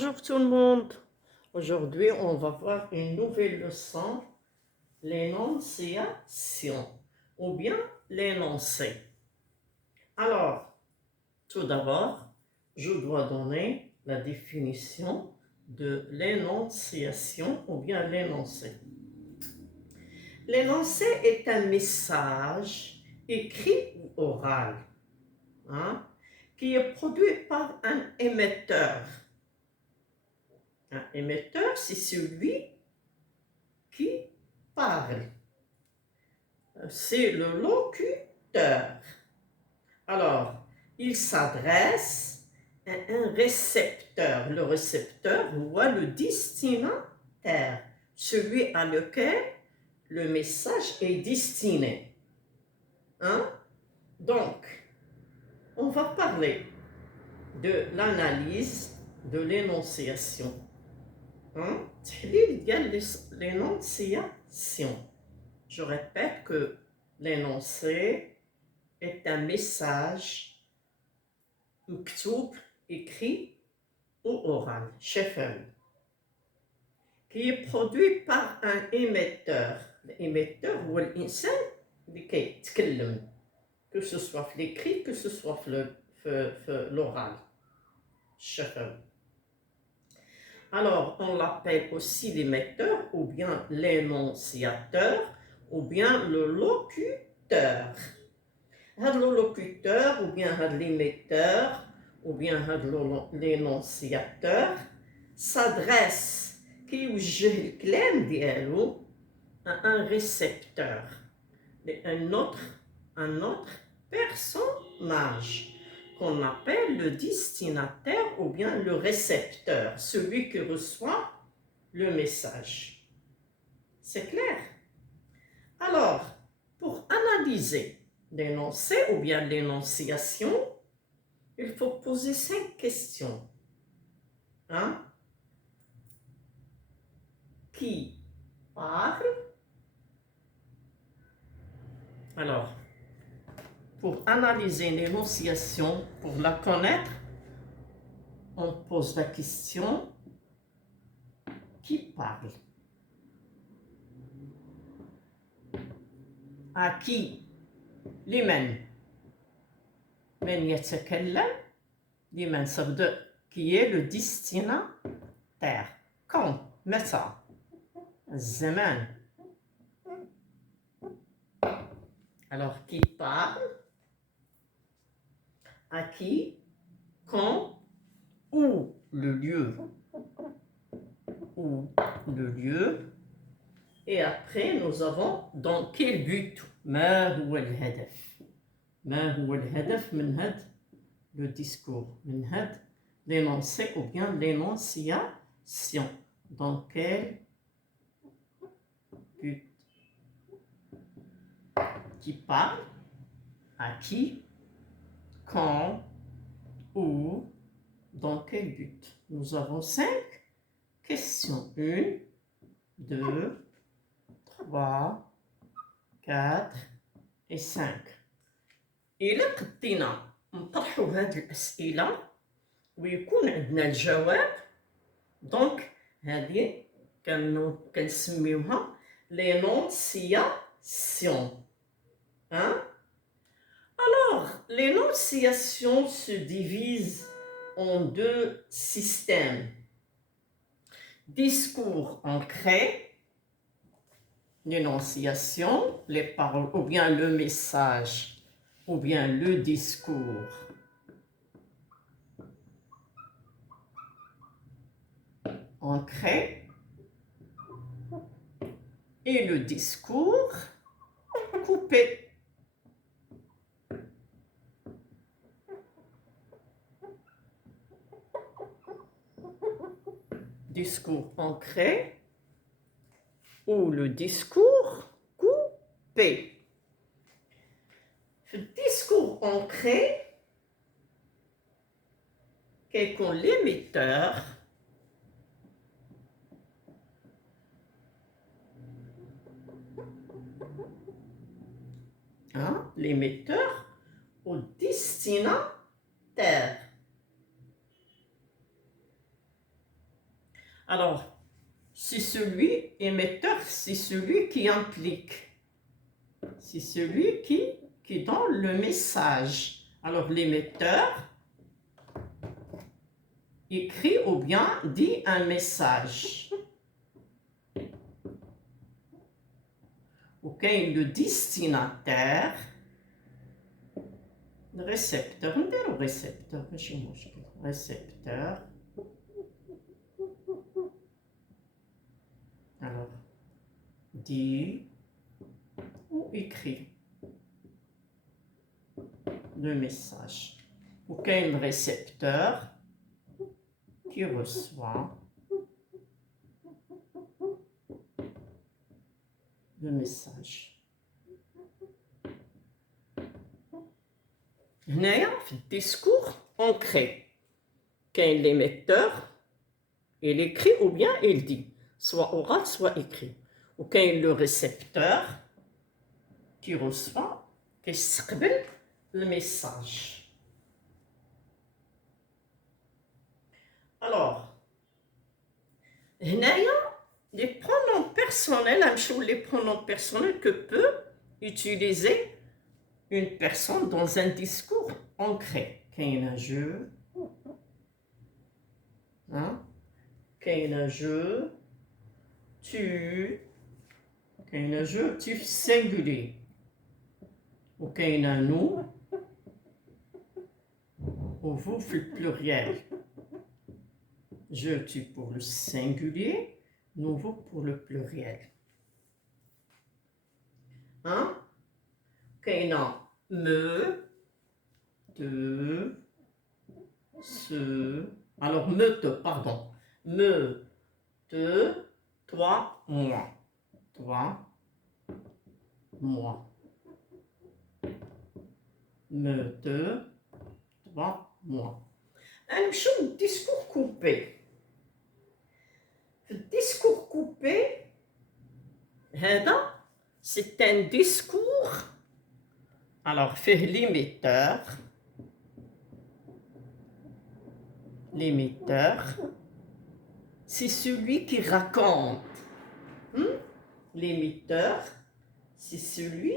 Bonjour tout le monde. Aujourd'hui, on va voir une nouvelle leçon, l'énonciation ou bien l'énoncé. Alors, tout d'abord, je dois donner la définition de l'énonciation ou bien l'énoncé. L'énoncé est un message écrit ou oral qui est produit par un émetteur. Un émetteur, c'est celui qui parle. C'est le locuteur. Alors, il s'adresse à un récepteur. Le récepteur voit le destinataire, celui à lequel le message est destiné. Donc, on va parler de l'analyse de l'énonciation. L'énonciation. Je répète que l'énoncé est un message مكتوب, écrit ou oral, شفوي, qui est produit par un émetteur. L'émetteur هو الإنسان اللي كيتكلم, que ce soit في l'écrit, que ce soit في l'oral, الشفوي. Alors, on l'appelle aussi l'émetteur, ou bien l'énonciateur, ou bien le locuteur. Le locuteur, ou bien l'émetteur, ou bien l'énonciateur, s'adresse à un récepteur, un autre personnage, qu'on appelle le destinataire ou bien le récepteur, celui qui reçoit le message. C'est clair? Alors, pour analyser l'énoncé ou bien l'énonciation, il faut poser 5 questions. Qui parle? Alors, pour analyser l'énonciation, pour la connaître, on pose la question qui parle? À qui? لمن يتكلم? لمن, ça veut dire qui est le destinataire. Quand? متى? الزمان. Alors, qui parle? À qui? Quand? Où? Le lieu. Où? Le lieu. Et après, nous avons dans quel but? ما هو الهدف؟ ما هو الهدف من هذا le discours, من هذا l'énoncé ou bien l'énonciation? Dans quel but? Qui parle? À qui? Quand? Où? Dans quel but? Nous avons 5 questions. 1, 2, 3, 4 et 5. إلا قدينا نطرحوا هذه الأسئلة ويكون عندنا الجواب, دونك هذه كنسميوها l'énonciation. Alors, l'énonciation se divise en 2 systèmes. Discours ancré, l'énonciation, les paroles, ou bien le message, ou bien le discours. Ancré et le discours coupé. Discours ancré ou le discours coupé. Le discours ancré, qu'est l'émetteur l'émetteur au destinataire. Alors, c'est celui, émetteur, c'est celui qui implique. C'est celui qui donne le message. Alors, l'émetteur écrit ou bien dit un message. Ok, le destinataire, le récepteur, on dit le récepteur, récepteur. Alors, dit ou écrit le message. Ok, le récepteur qui reçoit le message. هنايا في الديسكور ancré كاين l'émetteur il écrit ou bien il dit soit oral soit écrit وكاين le récepteur qui reçoit كيستقبل le message. Alors هنايا les pronoms personnels, les pronoms personnels que peut utiliser une personne dans un discours ancré. كاين je, hein? كاين je, tu, كاين je, tu singulier. Ou كاين nous, ou vous في pluriel. Je, tu pour le singulier, nous, vous pour le pluriel. Hein? كاين me, te, ce. Alors, me, te, pardon. Me, te, toi, moi. Toi, moi. Me, te, toi, moi. Un discours coupé. Le discours coupé, c'est un discours. Alors, fait l'émetteur. L'émetteur, c'est celui qui raconte. L'émetteur, c'est celui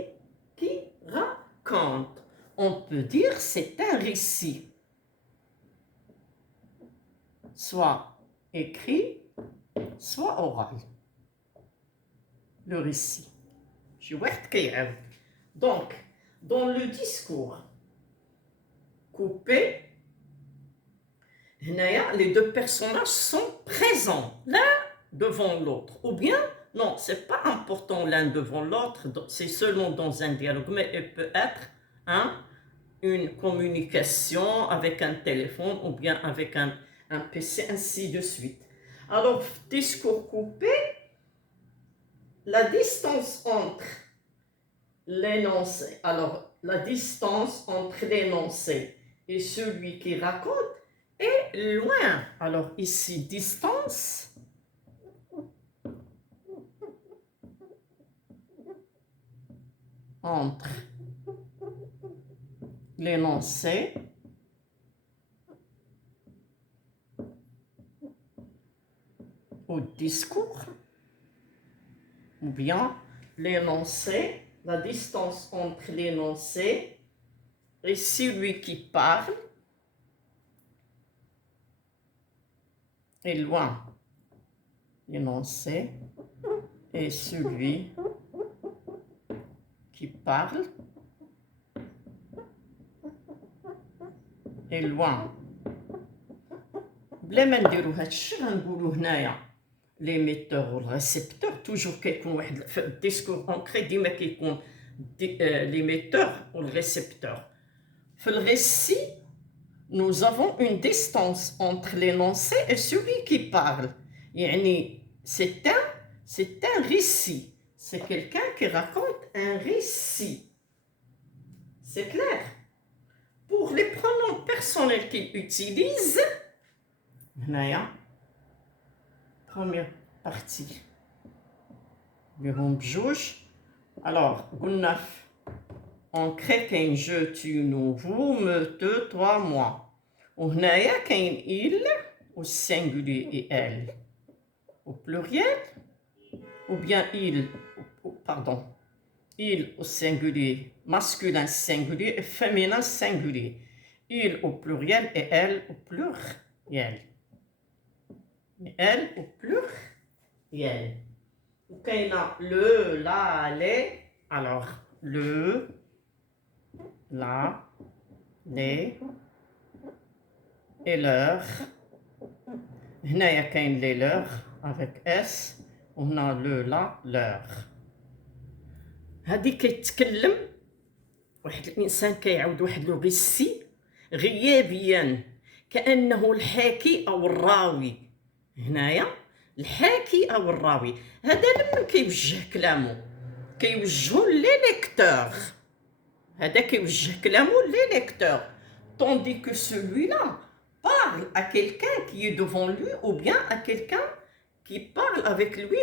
qui raconte. On peut dire c'est un récit. Soit écrit, soit oral. Le récit. Donc, dans le discours coupé, les deux personnages sont présents l'un devant l'autre. Ou bien, non, c'est pas important l'un devant l'autre, c'est seulement dans un dialogue, mais il peut être une communication avec un téléphone ou bien avec un PC, ainsi de suite. Alors, discours coupé, la distance entre l'énoncé, alors la distance entre l'énoncé et celui qui raconte est loin. Alors ici, distance entre l'énoncé au discours, ou bien l'énoncé, la distance entre l'énoncé et celui qui parle est loin. L'énoncé et celui qui parle est loin. بلا ما نديرو هادشي غنقولو هنايا l'émetteur ou le récepteur toujours كيكون واحد في الديسكور اونكري ديما كيكون l'émetteur ou le récepteur. في الريسي nous avons une distance entre l'énoncé et celui qui parle. يعني c'est un récit. C'est quelqu'un qui raconte un récit. C'est clair? Pour les pronoms personnels qu'il utilise, هنايا première partie اللي هم بجوج. alors قلنا ancré كاين je, tu, nous, vous, me, te, toi, moi. وهنايا كاين il au singulier et elle. au pluriel, ou bien il, pardon, il au singulier, masculin singulier et féminin singulier. Il au pluriel et elle au pluriel. Elle au pluriel. وكاينه le, la, les. Alors, le, la, les et leur. هنايا كاين les leurs avec S وهنا le, la, leur. هادي كيتكلم واحد الانسان كيعاود واحد لو ريسي غيابيا كانه الحاكي او الراوي. هنايا الحاكي او الراوي هذا لما كيوجه كلامه كيوجهو لي ليكتور. هذا كيوجه كلامه لي ليكتور tandis que celui-là parle à quelqu'un qui est devant lui ou bien à quelqu'un qui parle avec lui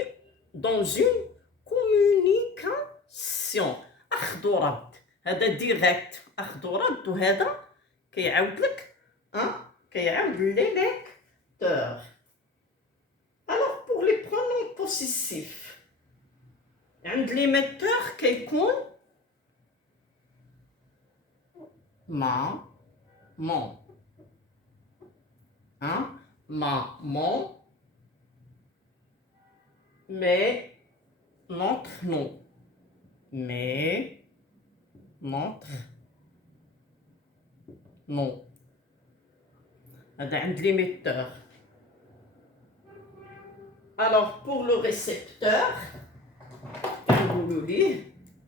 dans une communication. أخذ ورد هذا ديريكت أخذ ورد وهذا كيعاود لك كيعاود لي ليكتور. Alors pour les pronoms possessifs عند l'émetteur كيكون ما mon maman, mais notre nom, mais notre nom. هذا عند l'émetteur. Alors pour le récepteur,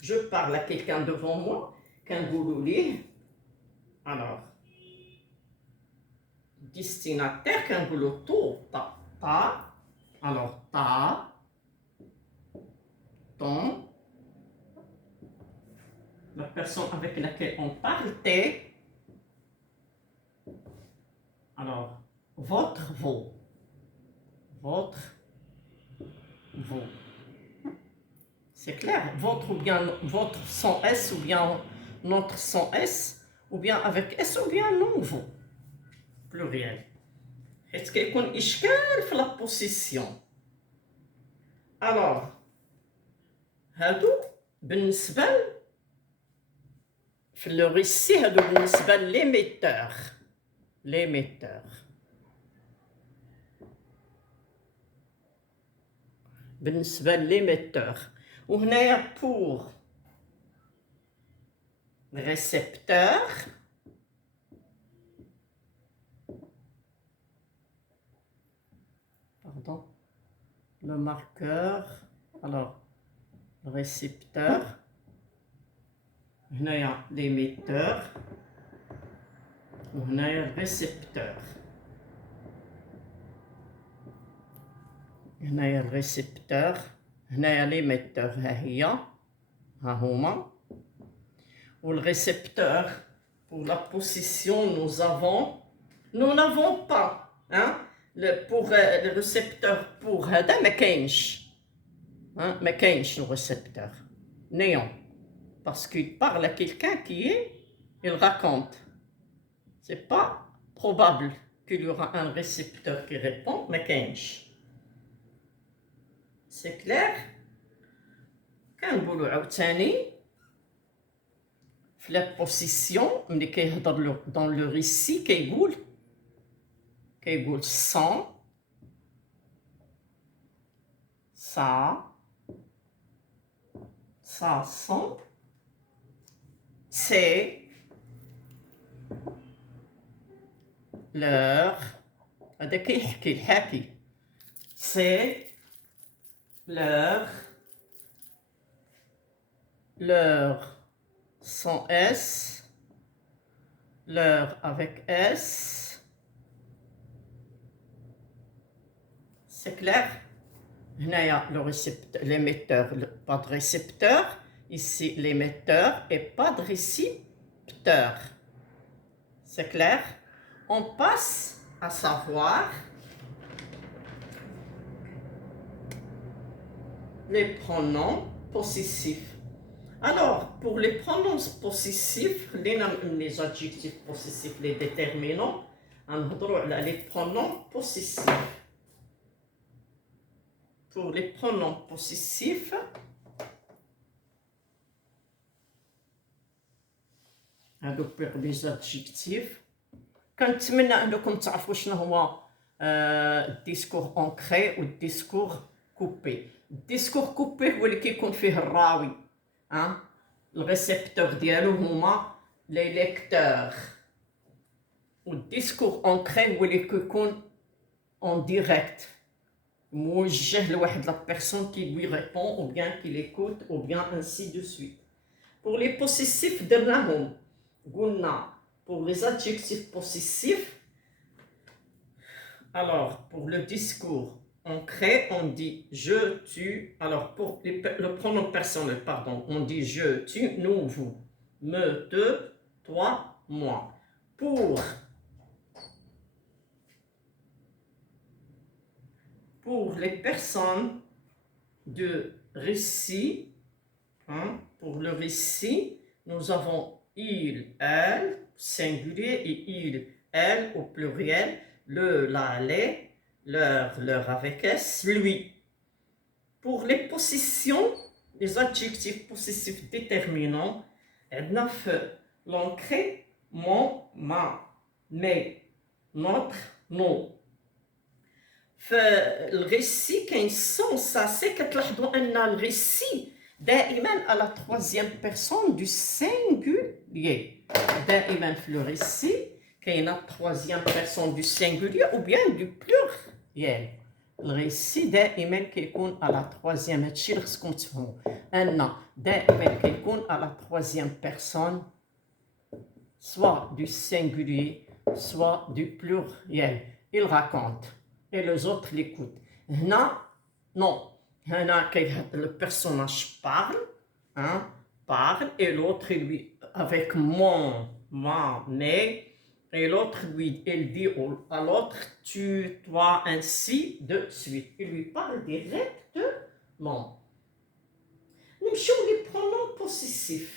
je parle à quelqu'un devant moi, alors destinataire, ta, alors ta, ton, la personne avec laquelle on parle, t'es, alors votre, vos, c'est clair, votre ou bien votre sans S ou bien notre sans S ou bien avec S ou bien non vos. pluriel. حيت كيكون إشكال في لا بوسيسيون. alors هادو بالنسبة في لو ريسي هادو بالنسبة ليميتور. بالنسبة ليميتور. وهنايا pour récepteur le marqueur, alors le récepteur, هنايا l'émetteur وهنايا الريسبتور. هنايا الريسبتور هنايا l'émetteur ها هي ها هما. والريسبتور pour la possession nous n'avons pas pour le récepteur pour هذا ما كاينش ما كاينش le récepteur néant parce qu'il parle à quelqu'un il raconte. C'est pas probable qu'il y aura un récepteur qui répond ما كاينش. C'est clair. كنقولوا عاوتاني في la possession ملي كيهضر dans le récit كيقول sans, ça, sans, c'est, leur, هذا كيحكي الحاكي c'est, leur sans S, leur avec S. C'est clair. هنايا le récepteur, l'émetteur, pas de récepteur. Ici l'émetteur et pas de récepteur. C'est clair. On passe à savoir les pronoms possessifs. Alors, pour les pronoms possessifs, les adjectifs possessifs, les déterminants, on va les pronoms possessifs. pour les pronoms possessifs, هادو بيغ لي زادجيكتيف. كنتمنى انكم تعرفوا شنو هو الديسكور اونكري والديسكور كوبي. الديسكور كوبي هو اللي كيكون فيه الراوي، الريسبتور ديالو هما لي ليكتور، والديسكور اونكري هو اللي كيكون اون ديريكت موجه لواحد لا بيرسون كي لوي ريبون او بيان كي ليكوت او بيان انسي دو سويت. بور لي بوسيسيف درناهم قلنا pour les adjectifs possessifs. Alors pour le discours ancré on dit je, tu. Alors pour le pronom personnel, pardon, on dit je, tu, nous, vous, me, te, toi, moi. Pour les personnes de récit, pour le récit, nous avons il, elle, singulier, et il, elle au pluriel, le, la, les, leur avec s, lui. Pour les possessions, les adjectifs possessifs déterminants, عندنا في l'ancré mon, ma, mes, notre, nos. في الغيسي كاين سونساسي كتلاحظوا ان الغيسي دائما à la troisième personne du singulier. دائما في الغيسي كاينه troisième personne du singulier ou bien du pluriel. الغيسي دائما كيكون à la troisième. هادشي اللي خصكم تفهموا ان دائما كيكون à la troisième personne soit du singulier soit du pluriel. Il raconte et les autres l'écoutent. Hna, non. Hna, le personnage parle, parle, et l'autre lui, avec mon, ma, mes, et l'autre lui, il dit à l'autre, tu, toi, ainsi de suite. Il lui parle directement. نمشيو les pronoms possessifs.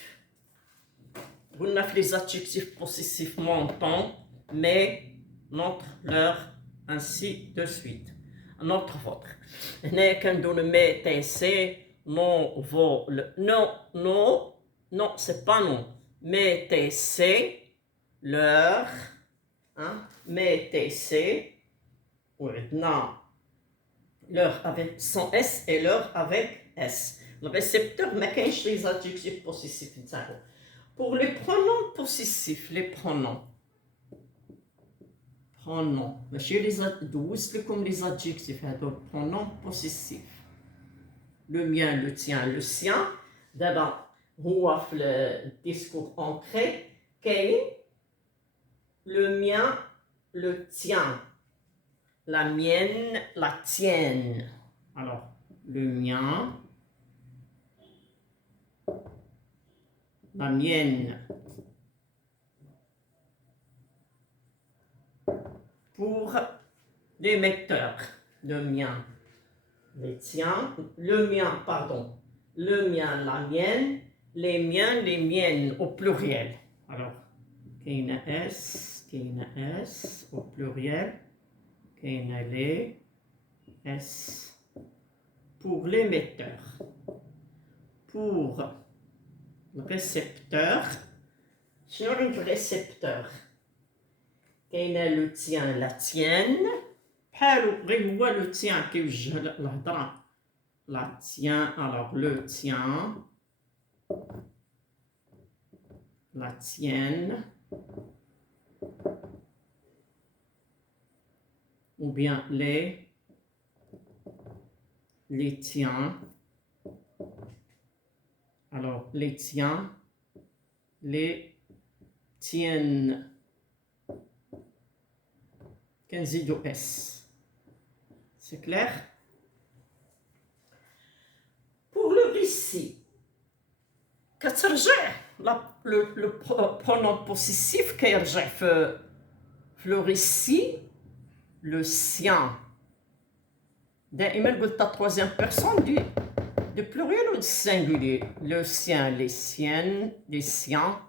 قلنا في les adjectifs possessifs montant, mais, notre, leur, ainsi de suite. Notre, votre. هنا كندو le mais, tes, c'est, non, vos, le, non, non, non, c'est pas non. Mais, tes, c'est, leur, mais, tes, c'est, وعندنا leur avec sans S et leur avec S. Le récepteur ما كاينش les adjectifs possessifs نتاعو. Pour les pronoms possessifs, les pronoms. Pronoms. ماشي دوزت لكم les adjectifs هادو pronoms possessifs. Le mien, le tien, le sien. دابا هو في الديسكور ancré كاين le mien, le tien, la mienne, la tienne. Alors le mien, la mienne. Pour les metteurs, le mien, les tiens, le mien, pardon, le mien, la mienne, les miens, les miennes au pluriel. Alors, كاينة S au pluriel, كاينة les S. Pour les metteurs, pour le récepteur, شنو عند الريسبتور؟ كاينه لو تيان لا تيان بحالو غير هو لو تيان كيوجه الهضره لا تيان. الوغ لو تيان لا تيان ou bien les tiens. Alors les tiens, les tiennes. كنزيدو S. C'est clair? Pour le récit, كترجع le pronom possessif كيرجع في le récit le sien. دائما قلت la troisième personne du pluriel ou du singulier. Le sien, les siennes, les siens.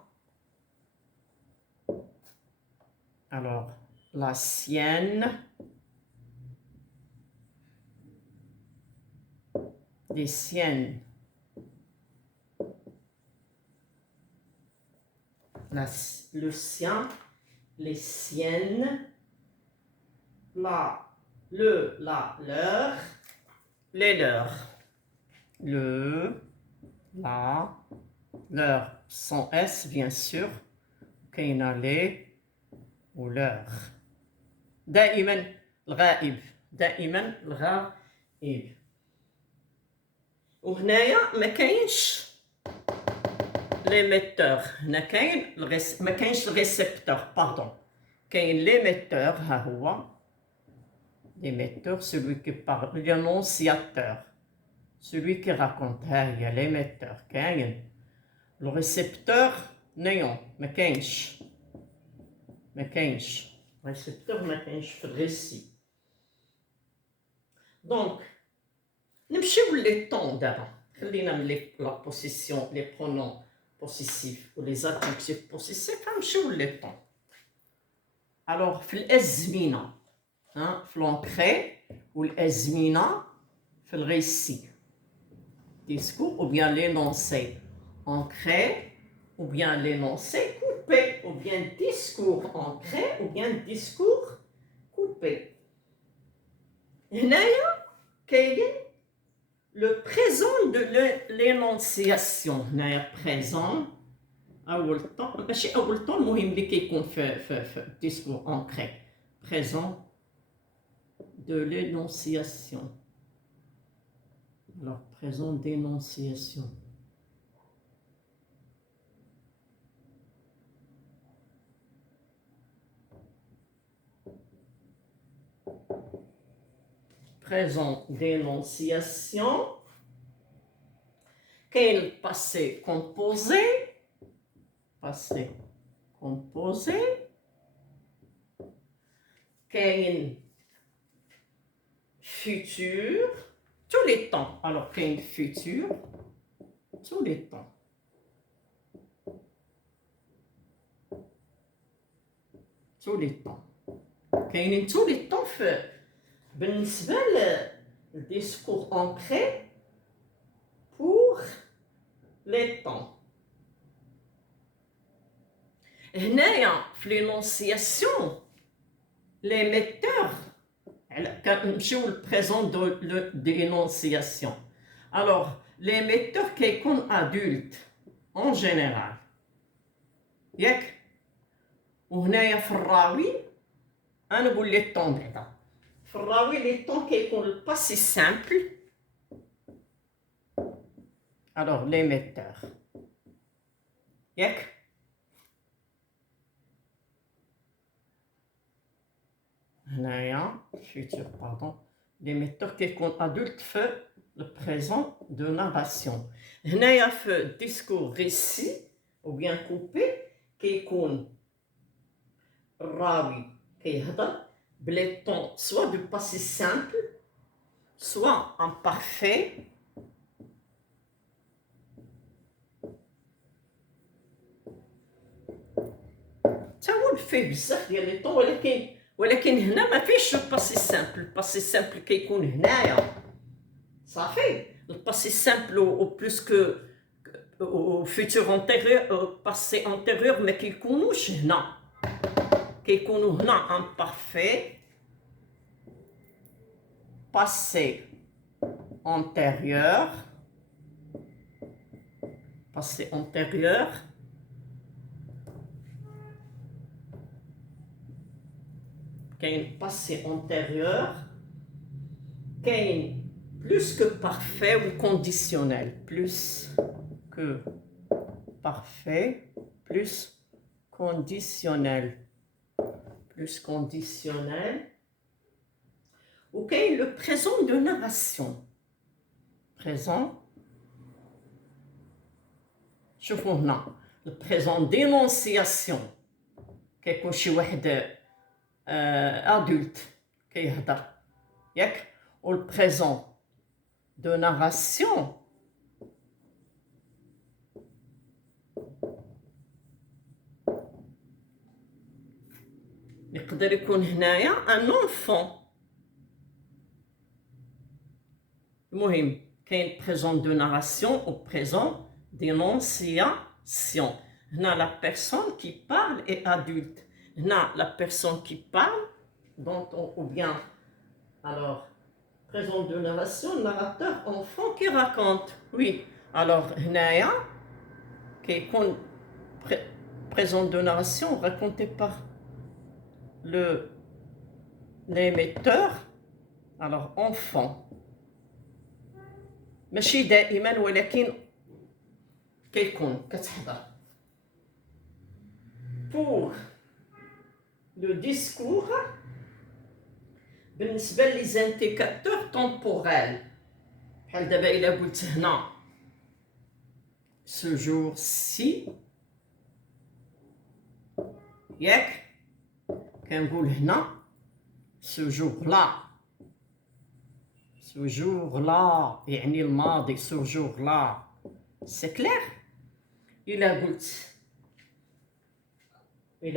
Alors la sienne, les siennes, le sien, les siennes, la, le, la, leur, les leurs. Le, la, leur, sans S bien sûr. كاينة les و leur. دائما الغائب، دائما الغائب. وهنايا ما كاينش l'émetteur، هنا كاين ما كاينش الريسبتور باردون، كاين l'émetteur ها هو l'émetteur celui qui parle l'annonciateur celui qui raconte ها هي l'émetteur كاين le récepteur néant ما كاينش récepteur ما كاينش في الريسي. دونك نمشيو لي طون دابا، خلينا من لا بوسيسيون لي برونون بوسيسيف و لي زادجيكتيف بوسيسيف نمشيو لي طون. الوغ في الازمنه في لونكري والازمنه في الريسي discours ou bien l'énoncé ancré ou bien l'énoncé coupé ou bien discours ancré ou bien discours coupé. هنايا كاين le présent de l'énonciation. هنايا présent أول طون ماشي أول طون المهم اللي كيكون في discours ancré présent de l'énonciation. Alors présent d'énonciation. Présent d'énonciation. Quel passé composé? Passé composé. Quel futur? Tous les temps. Alors, quel futur? Tous les temps. Tous les temps. Quel tous les temps fait. بالنسبة للديسكور ancré pour les temps. هنايا في l'énonciation l'émetteur كنمشيو للبريزون de l'énonciation. Alors l'émetteur كيكون adulte en général ياك، وهنايا في الراوي انا نقول لي الطون بعدا في الراوي لي طون كيكون الباسي سامبل. alors l'émetteur ياك، هنايا futur pardon l'émetteur كيكون adulte في le présent de narration. هنايا في discours récit ou bien coupé كيكون الراوي كيهضر بلي طون soit du passé simple soit en parfait تا هو فيه بزاف ديال لي طون، ولكن هنا ما فيهش الباسي سامبل. الباسي سامبل كيكون هنايا صافي. الباسي سامبل او بلوس كو او فيتور انتيريور او باسي انتيريور ما كيكونوش هنا، كيكونوا هنا ان بارفي passé antérieur كاين passé antérieur كاين plus que parfait ou conditionnel. Plus que parfait plus conditionnel ou كاين le présent de narration. présent شوفوا هنا le présent d'énonciation كيكون شي واحد adulte كيهضر ياك، و le présent de narration يقدر يكون هنايا ان enfant. المهم كاين présent de narration ou présent d'énonciation. هنا la personne qui parle est adulte. هنا la personne qui parle, ou bien, alors, présent de narration, narrateur, enfant qui raconte. Oui, alors, هنايا كيكون présent de narration raconté par l'émetteur, alors enfant. ماشي دائما ولكن كيكون كتحضر. Pour le discours, بالنسبة لي indicateurs temporels بحال دابا إلا قلت هنا ce jour-ci ياك كنقول هنا ce jour-là يعني الماضي ce jour-là c'est clair. إلا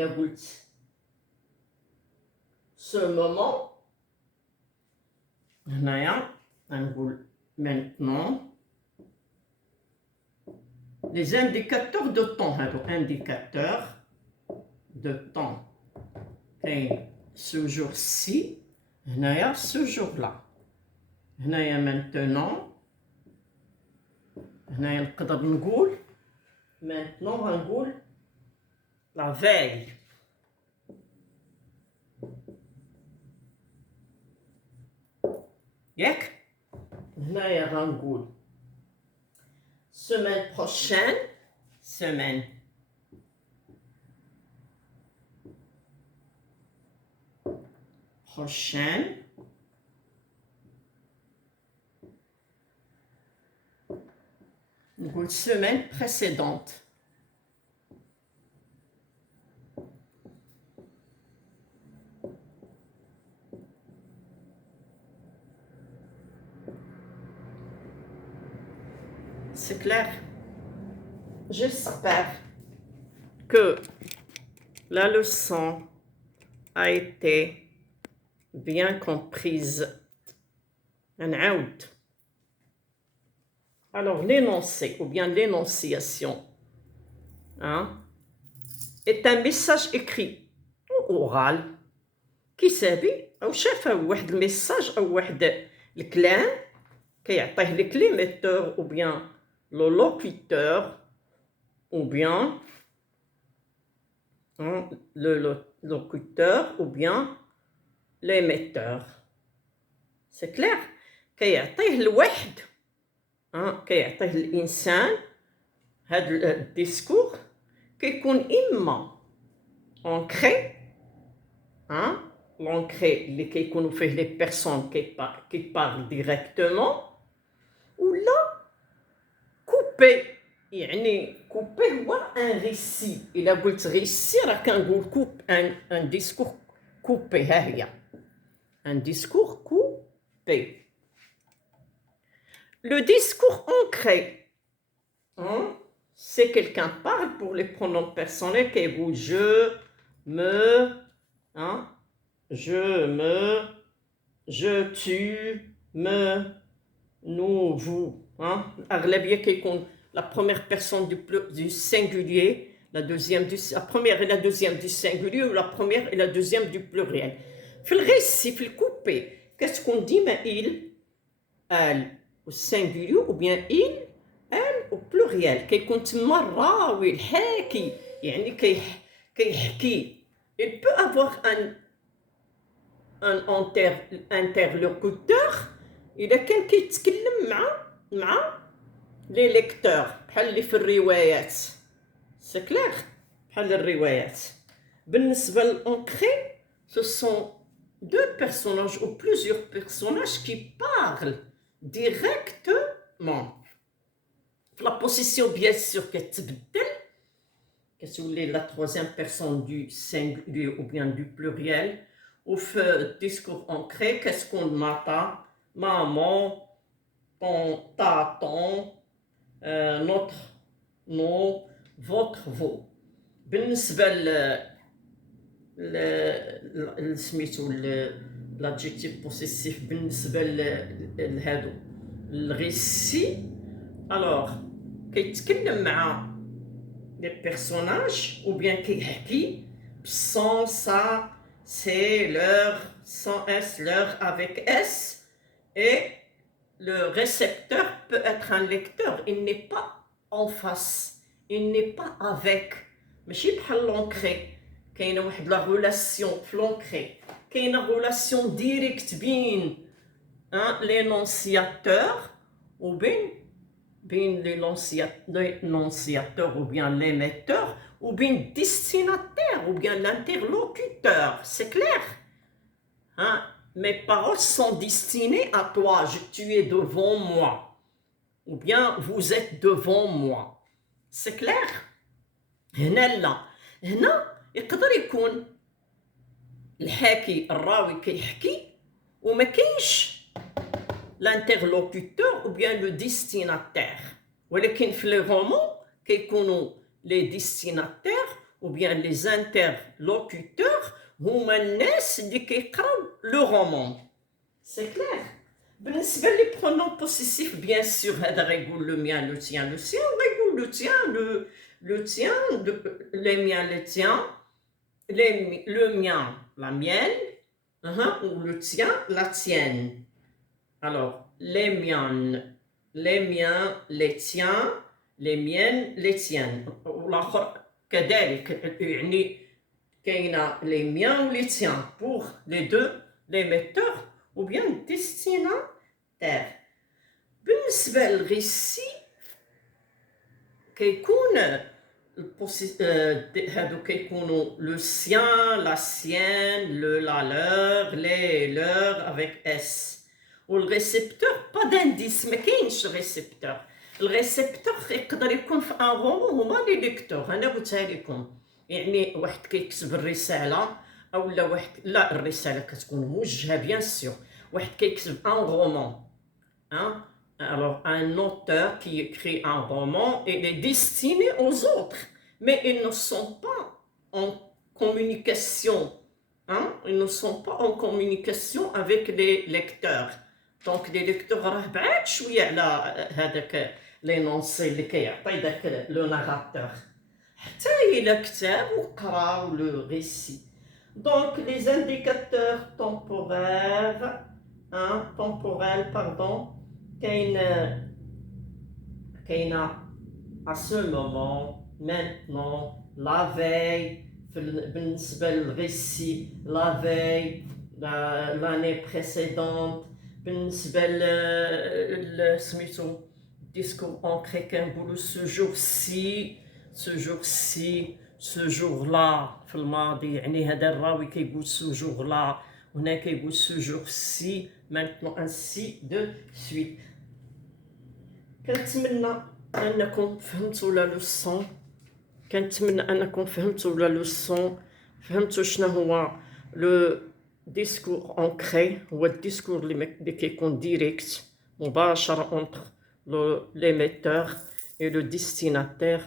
قلت ce moment هنايا غنقول maintenant. Les indicateurs de temps هادو indicateurs de temps كاين ce jour-ci هنايا ce jour-là هنايا maintenant هنايا نقدر نقول maintenant غنقول la veille ياك هنايا غنقول semaine prochaine semaine prochaine نقول semaine précédente c'est clair. J'espère que la leçon a été bien comprise. Alors, l'énoncé ou bien l'énonciation est un message écrit ou oral qui s'habille ou chef واحد الميساج أو واحد الكلام كيعطيه لك l'émetteur ou bien le locuteur ou bien le locuteur ou bien l'émetteur. C'est clair. كيعطيه الواحد كيعطيه الإنسان هذا الديسكور كيكون إما ancré l'ancré اللي كيكونوا فيه les personnes qui parlent directement ou là coupé يعني coupé هو un récit إلا قلت récit راه كنقول un discours coupé ها هي un discours coupé. Le discours ancré c'est quelqu'un parle pour les pronoms personnels كيقول je me je tu me nous vous الأغلبية كيكون la première personne du singulier, la première et la deuxième du singulier ou la première et la deuxième du pluriel. في الغيسي في الكوبي كتكون ديما il elle au singulier ou bien il elle au pluriel كيكون تما الراوي الحاكي يعني كيحكي. Il peut avoir un interlocuteur إذا كان كيتكلم مع les lecteurs بحال اللي في الروايات c'est clair بحال الروايات. بالنسبة للأنكري ce sont deux personnages ou plusieurs personnages qui parlent directement. La position bien sûr كتبدل كتولي la troisième personne du singulier ou bien du pluriel. Ou في discours ancré كتكون ماتا maman ton tonton notre nous votre vous. بالنسبة سميتو l'adjectif possessif بالنسبة لهادو الغيسي alors كيتكلم مع des personnages ou bien كيحكي sans ça c'est leur sans S leur avec S et le récepteur peut être un lecteur il n'est pas en face il n'est pas avec ماشي بحال لونكري كاينه واحد لا relation في لونكري كاينه relation direct بين l'énonciateur ou bien l'énonciateur ou bien l'émetteur ou bien destinataire ou bien l'interlocuteur. C'est clair? Hein? Mes paroles sont destinées à toi. Tu es devant moi. Ou bien vous êtes devant moi. C'est clair? هنا لا. هنا يقدر يكون الحاكي الراوي كيحكي وما كاينش l'interlocuteur ou bien le destinataire. ولكن في les romans كيكونوا les destinataires ou bien les interlocuteurs هما الناس اللي كيقراو le roman. C'est clair. بالنسبة لي pronoms possessifs bien sûr هذا غيقول le mien le tien le sien غيقول le tien le tien les miens les tiens le mien la mienne ou le tien la tienne. Alors, les miennes, les miens, les tiens, les miennes, les tiennes. والآخر كذلك يعني كاينة les miens ou les tiens pour les deux, l'émetteur ou bien destinataire. بالنسبة للغيسي كيكون هادو كيكونوا le sien, la sienne, le la leur, les leurs avec S. والريسبتور با d'aindice ما كاينش ريسبتور الريسبتور يقدر يكون في ان رومون هما لي ليكتور انا قلتها لكم يعني واحد كيكتب الرساله او لا واحد لا الرساله كتكون موجهه بيان سور واحد كيكتب ان رومون alors un auteur qui écrit un roman il est destiné aux autres mais ils ne sont pas en communication ils ne sont pas en communication avec les lecteurs. دونك لي ليكتور راه بعاد شويه على هذاك لينونسي اللي كيعطي داك لو ناراتور حتى الى كتاب وقراو لو ريسي دونك لي زانديكاتور temporaires temporel pardon كاينه à ce moment maintenant la veille بالنسبه للريسي la veille l'année précédente بالنسبة لسميتو discours ancré كنقولو ce jour là في الماضي يعني هذا الراوي كيقول ce jour là وهنا كيقول ce jour-ci maintenant ainsi de suite. كنتمنى أنكم فهمتوا لا لوسون فهمتوا شنو هو لو discours ancré هو الديسكور اللي كيكون ديريكت مباشرة entre l'émetteur et le destinataire.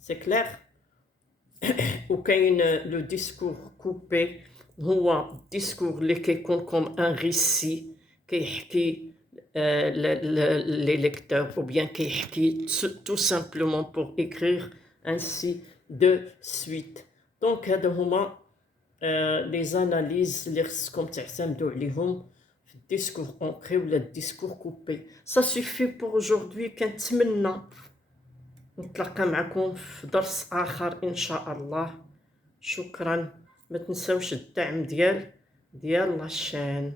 C'est clair? وكاين لو ديسكور كوبي هو الديسكور اللي كيكون كوم ان ريسي كيحكي les lecteurs ou bien كيحكي tout simplement pour écrire ainsi de suite. Donc هادو هما les analyses اللي خصكم تعتمدوا عليهم في الديسكور اونكري ولا الديسكور كوبي. Ça suffit pour aujourd'hui. كنتمنى نتلاقى معكم في درس آخر إن شاء الله. شكرا. ما تنسوش الدعم ديال لاشين.